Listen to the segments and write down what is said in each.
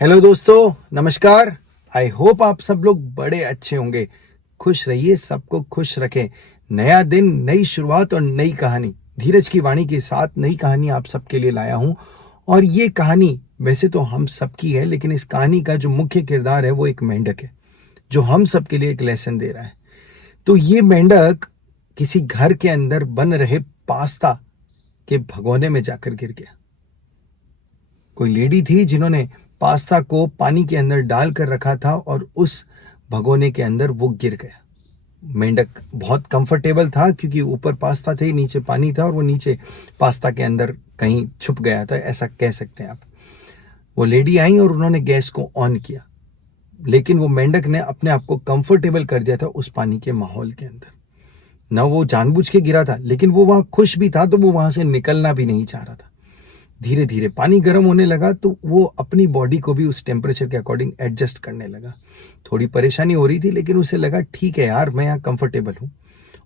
Hello दोस्तों, नमस्कार। I hope आप सब लोग बड़े अच्छे होंगे। खुश रहिए, सबको खुश रखें। नया दिन, नई शुरुआत और नई कहानी, धीरज की वाणी के साथ नई कहानी आप सबके लिए लाया हूं। और ये कहानी वैसे तो हम सबकी है, लेकिन इस कहानी का जो मुख्य किरदार है वो एक मेंढक है, जो हम सबके लिए एक लेसन दे रहा है। तो ये मेंढक किसी घर के अंदर बन रहे पास्ता के भगोने में जाकर गिर गया। कोई लेडी थी जिन्होंने पास्ता को पानी के अंदर डालकर रखा था और उस भगोने के अंदर वो गिर गया। मेंढक बहुत कंफर्टेबल था क्योंकि ऊपर पास्ता थे, नीचे पानी था और वो नीचे पास्ता के अंदर कहीं छुप गया था, ऐसा कह सकते हैं आप। वो लेडी आई और उन्होंने गैस को ऑन किया, लेकिन वो मेंढक ने अपने आप को कंफर्टेबल कर दिया था उस पानी के माहौल के अंदर। ना वो जानबूझ के गिरा था, लेकिन वो वहां खुश भी था, तो वो वहां से निकलना भी नहीं चाह रहा था। धीरे धीरे पानी गर्म होने लगा तो वो अपनी बॉडी को भी उस टेम्परेचर के अकॉर्डिंग एडजस्ट करने लगा। थोड़ी परेशानी हो रही थी, लेकिन उसे लगा ठीक है यार, मैं यहाँ कंफर्टेबल हूँ,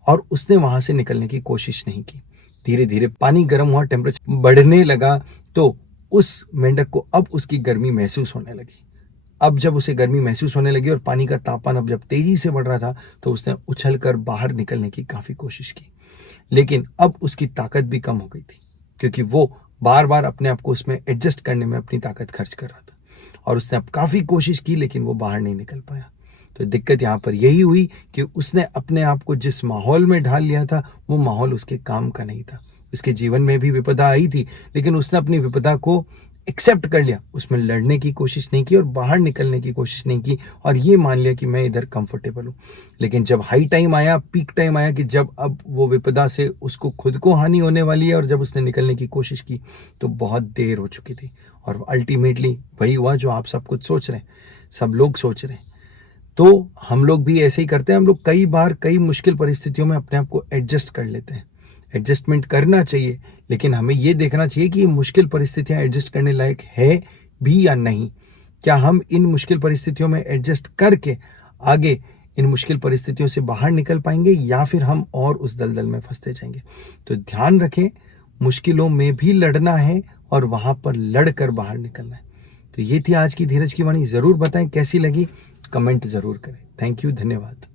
और उसने वहां से निकलने की कोशिश नहीं की। धीरे धीरे पानी गर्म हुआ, टेम्परेचर बढ़ने लगा, तो उस मेंढक को अब उसकी गर्मी महसूस होने लगी। अब जब उसे गर्मी महसूस होने लगी और पानी का तापमान अब जब तेजी से बढ़ रहा था, तो उसने उछलकर बाहर निकलने की काफी कोशिश की, लेकिन अब उसकी ताकत भी कम हो गई थी, क्योंकि वो बार बार अपने आप को उसमें एडजस्ट करने में अपनी ताकत खर्च कर रहा था। और उसने अब काफी कोशिश की, लेकिन वो बाहर नहीं निकल पाया। तो दिक्कत यहाँ पर यही हुई कि उसने अपने आप को जिस माहौल में ढाल लिया था, वो माहौल उसके काम का नहीं था। उसके जीवन में भी विपदा आई थी, लेकिन उसने अपनी विपदा को एक्सेप्ट कर लिया, उसमें लड़ने की कोशिश नहीं की और बाहर निकलने की कोशिश नहीं की, और ये मान लिया कि मैं इधर कंफर्टेबल हूँ। लेकिन जब हाई टाइम आया, पीक टाइम आया, कि जब अब वो विपदा से उसको खुद को हानि होने वाली है, और जब उसने निकलने की कोशिश की तो बहुत देर हो चुकी थी। और अल्टीमेटली वही हुआ जो आप सब कुछ सोच रहे हैं, सब लोग सोच रहे हैं। तो हम लोग भी ऐसे ही करते हैं। हम लोग कई बार कई मुश्किल परिस्थितियों में अपने आप को एडजस्ट कर लेते हैं। एडजस्टमेंट करना चाहिए, लेकिन हमें ये देखना चाहिए कि ये मुश्किल परिस्थितियां एडजस्ट करने लायक है भी या नहीं। क्या हम इन मुश्किल परिस्थितियों में एडजस्ट करके आगे इन मुश्किल परिस्थितियों से बाहर निकल पाएंगे, या फिर हम और उस दलदल में फंसते जाएंगे। तो ध्यान रखें, मुश्किलों में भी लड़ना है और वहां पर लड़कर बाहर निकलना है। तो ये थी आज की धीरज की वाणी। जरूर बताएं कैसी लगी, कमेंट जरूर करें। थैंक यू, धन्यवाद।